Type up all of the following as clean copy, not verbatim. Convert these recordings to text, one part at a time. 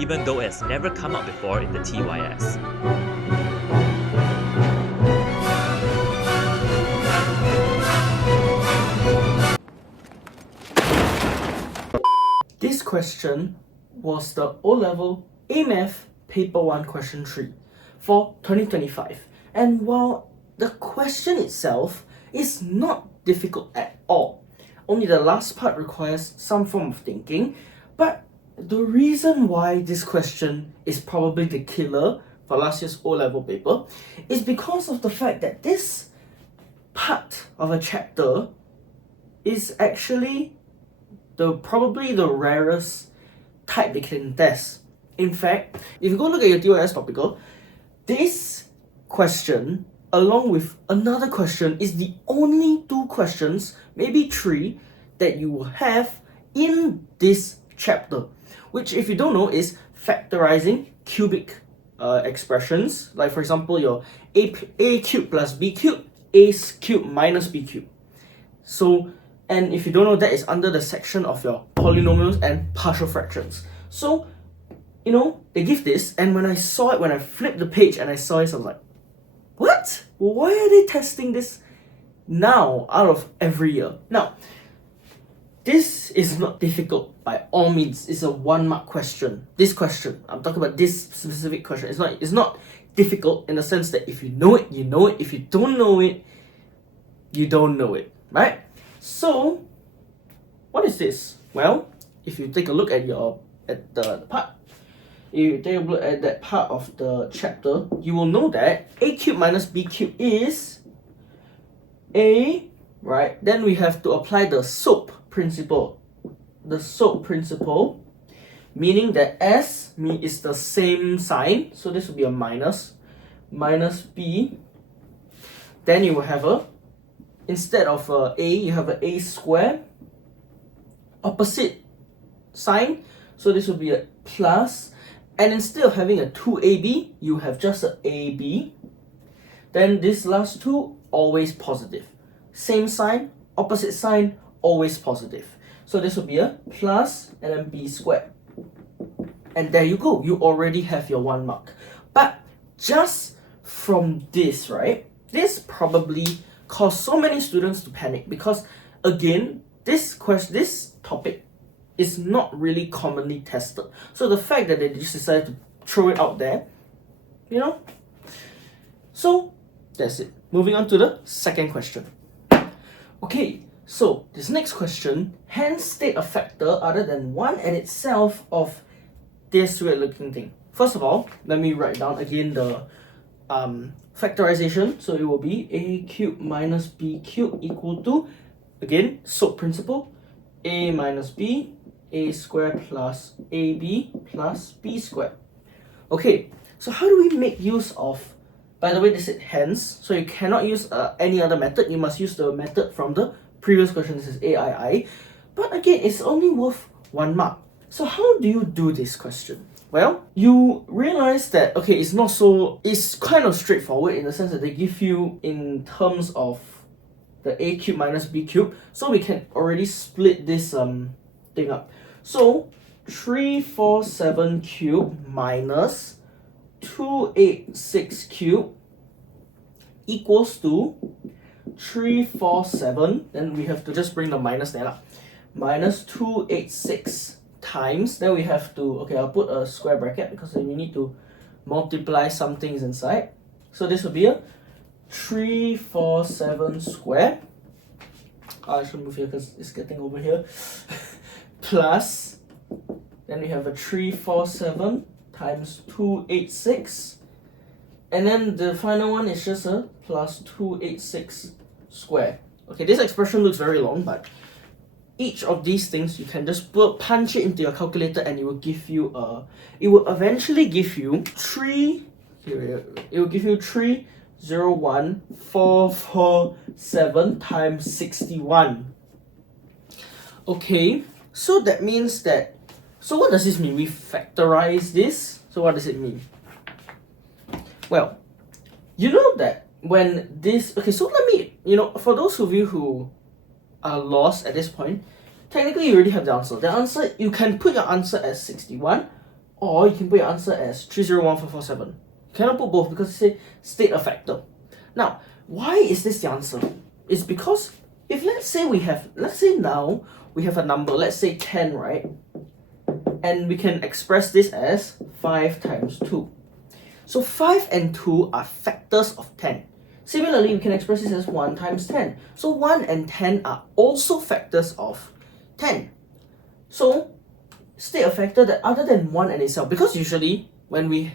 even though it has never come up before in the TYS. This question was the O-Level A-Math Paper 1 Question 3 for 2025. And while the question itself is not difficult at all, only the last part requires some form of thinking, but the reason why this question is probably the killer for last year's O-Level paper is because of the fact that this part of a chapter is actually probably the rarest type they can test. In fact, if you go look at your TYS topical, this question, along with another question, is the only 2 questions, maybe 3, that you will have in this chapter. Which, if you don't know, is factorizing cubic expressions. Like, for example, your a cubed plus b cubed, a cubed minus b cubed. So, and if you don't know, that is under the section of your polynomials and partial fractions. So, you know, they give this, and when I saw it, when I flipped the page and I saw it, I was like, what? Why are they testing this now out of every year? Now, this is not difficult by all means. It's a 1-mark question. This question, I'm talking about this specific question. It's not difficult in the sense that if you know it, you know it. If you don't know it, you don't know it, right? So, what is this? Well, if you take a look at the part, if you take a look at that part of the chapter, you will know that a cubed minus b cubed is a, right? Then we have to apply the SOAP principle. The SOAP principle, meaning that S is the same sign, so this will be a minus b. Then you will have a, instead of a, you have an a square, opposite sign, so this will be a plus, and instead of having a 2ab, you have just an ab. Then this last 2, always positive. Same sign, opposite sign, always positive. So this will be a plus and then b squared. And there you go, you already have your 1 mark. But just from this, right, this probably caused so many students to panic because, again, this topic is not really commonly tested. So the fact that they just decided to throw it out there, you know. So that's it. Moving on to the second question. Okay, so this next question, hence state a factor other than 1 and itself of this weird looking thing. First of all, let me write down again the factorization. So it will be a cubed minus b cubed equal to, again, SOAP principle, a minus b, a squared plus ab plus b squared. Okay, so how do we make use of, by the way, this is hence, so you cannot use any other method. You must use the method from the previous question. This is AII. But again, it's only worth 1 mark. So how do you do this question? Well, you realize that, okay, it's kind of straightforward in the sense that they give you in terms of the a cubed minus b cubed. So we can already split this thing up. So 347 cubed minus 286 cubed equals to 347, then we have to just bring the minus there, minus 286 times, then we have to, okay, I'll put a square bracket because then you need to multiply some things inside. So this will be a 347 square. I should move here because it's getting over here. Plus, then we have a 347 times 286. And then the final one is just a plus 286 square. Okay, this expression looks very long, but each of these things you can just punch it into your calculator and it will give you it will eventually give you 301,447 times 61. Okay, so that means that, so what does this mean? We factorize this. So what does it mean? Well, you know that when this, okay, so let me, for those of you who are lost at this point, technically you already have the answer. The answer, you can put your answer as 61, or you can put your answer as 301447. You cannot put both because it says state a factor. Now, why is this the answer? It's because if let's say now we have a number, let's say 10, right? And we can express this as 5 times 2. So 5 and 2 are factors of 10. Similarly, we can express this as 1 times 10. So 1 and 10 are also factors of 10. So state a factor that other than 1 and itself, because usually when we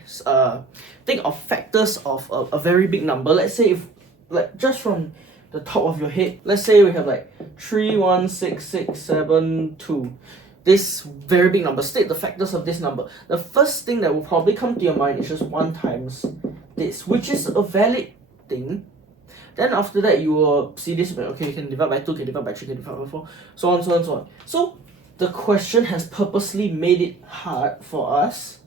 think of factors of a very big number, let's say if like just from the top of your head, let's say we have like 3, 1, 6, 6, 7, 2. This very big number, state the factors of this number. The first thing that will probably come to your mind is just 1 times this, which is a valid thing. Then after that, you will see this, okay, you can divide by 2, you can divide by 3, you can divide by 4, so on, so on, so on. So the question has purposely made it hard for us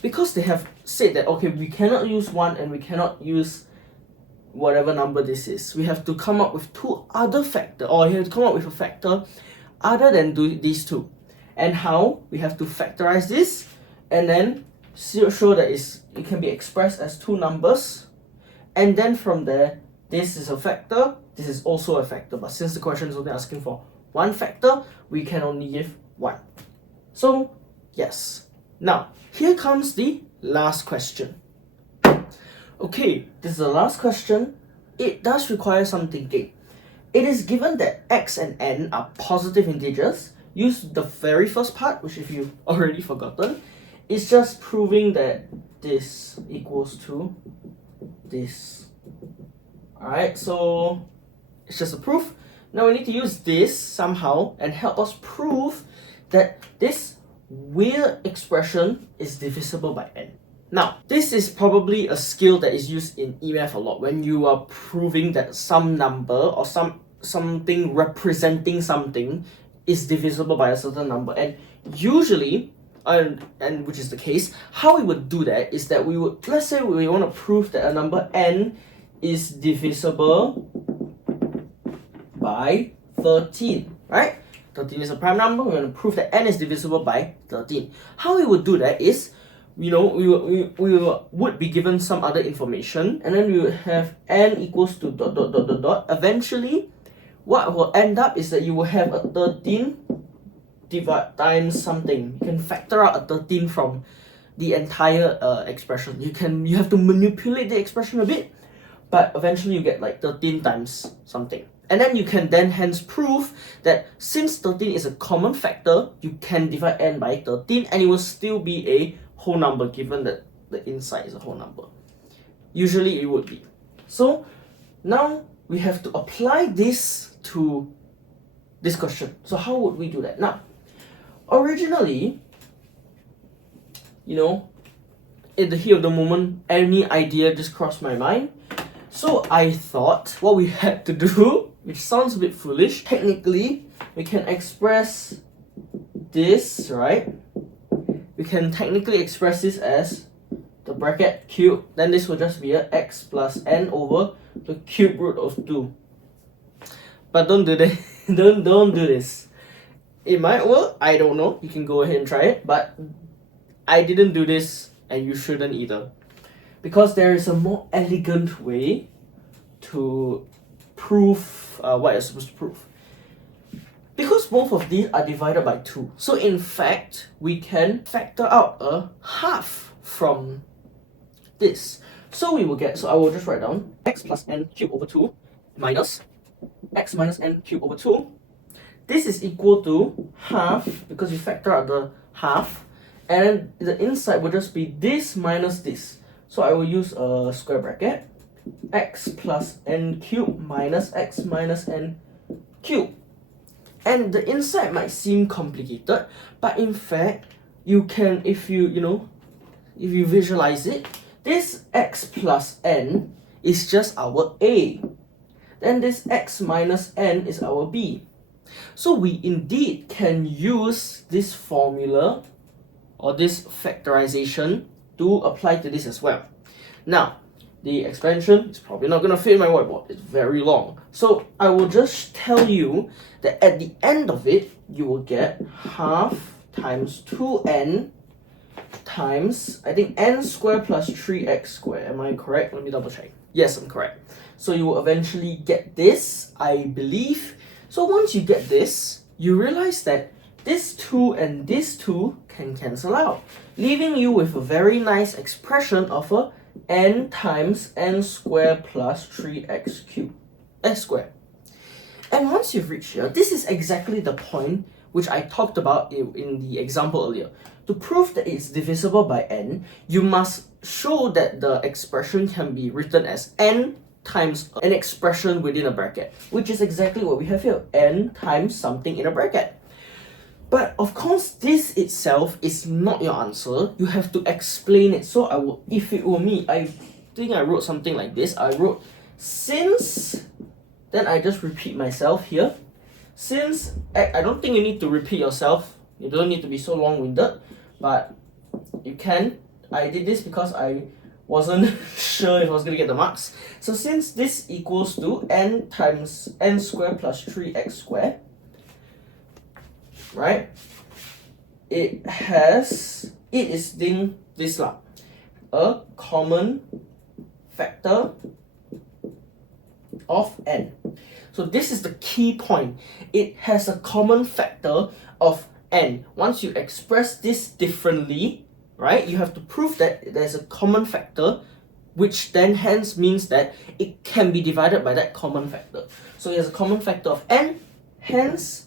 because they have said that, okay, we cannot use 1 and we cannot use whatever number this is. We have to come up with 2 other factors, or you have to come up with a factor other than these 2. And how? We have to factorize this and then show that it can be expressed as 2 numbers. And then from there, this is a factor, this is also a factor. But since the question is only asking for 1 factor, we can only give 1. So, yes. Now, here comes the last question. Okay, this is the last question. It does require some thinking. It is given that x and n are positive integers. Use the very first part, which if you've already forgotten, it's just proving that this equals to this. Alright, so it's just a proof. Now we need to use this somehow and help us prove that this weird expression is divisible by n. Now, this is probably a skill that is used in E-math a lot when you are proving that some number or something representing something is divisible by a certain number. And usually, and which is the case, how we would do that is that we would, let's say we want to prove that a number n is divisible by 13, right? 13 is a prime number. We want to prove that n is divisible by 13. How we would do that is, we would be given some other information, and then we would have n equals to ... Eventually, what will end up is that you will have a 13 divide times something. You can factor out a 13 from the entire expression. You have to manipulate the expression a bit, but eventually you get like 13 times something. And then you can hence prove that since 13 is a common factor, you can divide n by 13 and it will still be a whole number given that the inside is a whole number. Usually it would be. So now we have to apply this to this question. So how would we do that? Now, originally, in the heat of the moment, any idea just crossed my mind. So I thought what we had to do, which sounds a bit foolish, technically we can express this, right? We can technically express this as the bracket cube, then this will just be a x plus n over the cube root of 2. But don't do that. don't do this. It might work, I don't know. You can go ahead and try it, but I didn't do this and you shouldn't either. Because there is a more elegant way to prove what you're supposed to prove. Because both of these are divided by 2, so in fact, we can factor out a half from this. So I will just write down x plus n cubed over 2 minus x minus n cubed over 2. This is equal to half, because you factor out the half, and the inside will just be this minus this. So I will use a square bracket, x plus n cubed minus x minus n cubed. And the inside might seem complicated, but in fact, you can, if you visualize it, this x plus n is just our a. Then this x minus n is our b. So we indeed can use this formula or this factorization to apply to this as well. Now, the expansion is probably not going to fit in my whiteboard. It's very long. So I will just tell you that at the end of it, you will get half times 2n times, I think, n squared plus 3x squared. Am I correct? Let me double check. Yes, I'm correct. So you will eventually get this, I believe. So once you get this, you realize that this 2 and this 2 can cancel out, leaving you with a very nice expression of a n times n squared plus 3x cubed, x squared. And once you've reached here, this is exactly the point which I talked about in the example earlier. To prove that it's divisible by n, you must show that the expression can be written as n times an expression within a bracket, which is exactly what we have here, n times something in a bracket. But of course, this itself is not your answer. You have to explain it. So if it were me, I think I wrote something like this. I wrote, since, then I just repeat myself here. Since, I don't think you need to repeat yourself. You don't need to be so long-winded, but you can. I did this because I wasn't sure if I was going to get the marks. So since this equals to n times n squared plus 3x squared, right? It is in this lah, a common factor of n. So this is the key point. It has a common factor of n. Once you express this differently, right, you have to prove that there's a common factor, which then hence means that it can be divided by that common factor. So it has a common factor of n, hence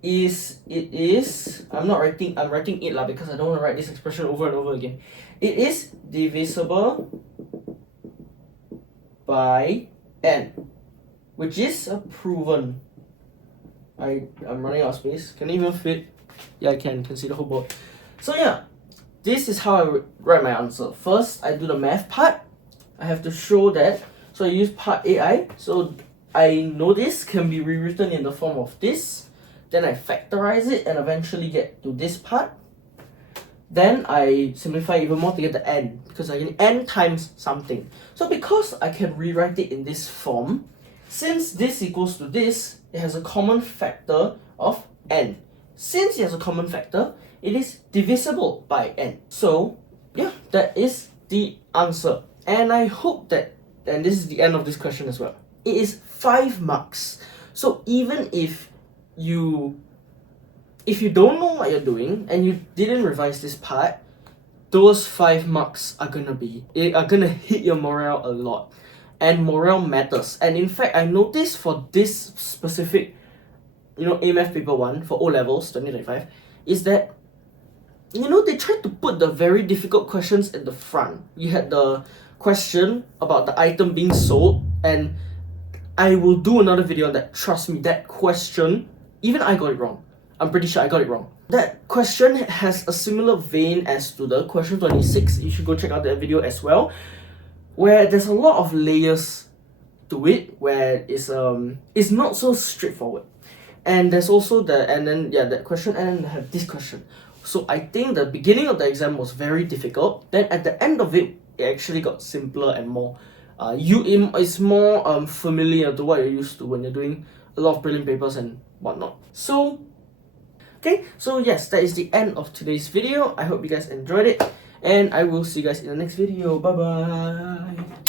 I'm writing it lah because I don't want to write this expression over and over again. It is divisible by n, which is a proven. I'm running out of space. Can it even fit? Yeah, I can see the whole board. So yeah, this is how I write my answer. First, I do the math part. I have to show that. So I use part AI. So I know this can be rewritten in the form of this. Then I factorize it and eventually get to this part. Then I simplify even more to get the n, because I get n times something. So because I can rewrite it in this form, since this equals to this, it has a common factor of n. Since it has a common factor, it is divisible by n. So yeah, that is the answer. And I hope that, and this is the end of this question as well, it is 5 marks. So even if you don't know what you're doing and you didn't revise this part, those 5 marks are gonna hit your morale a lot. And morale matters. And in fact, I noticed for this specific, AMF paper 1 for O levels 2025, is that they tried to put the very difficult questions at the front. You had the question about the item being sold, and I will do another video on that. Trust me, that question, even I got it wrong. I'm pretty sure I got it wrong. That question has a similar vein as to the question 26. You should go check out that video as well, where there's a lot of layers to it, where it's not so straightforward. And there's also that question, and then I have this question. So I think the beginning of the exam was very difficult. Then at the end of it, it actually got simpler and more it's more familiar to what you're used to when you're doing a lot of prelim papers and whatnot. So yes, that is the end of today's video. I hope you guys enjoyed it, and I will see you guys in the next video. Bye bye.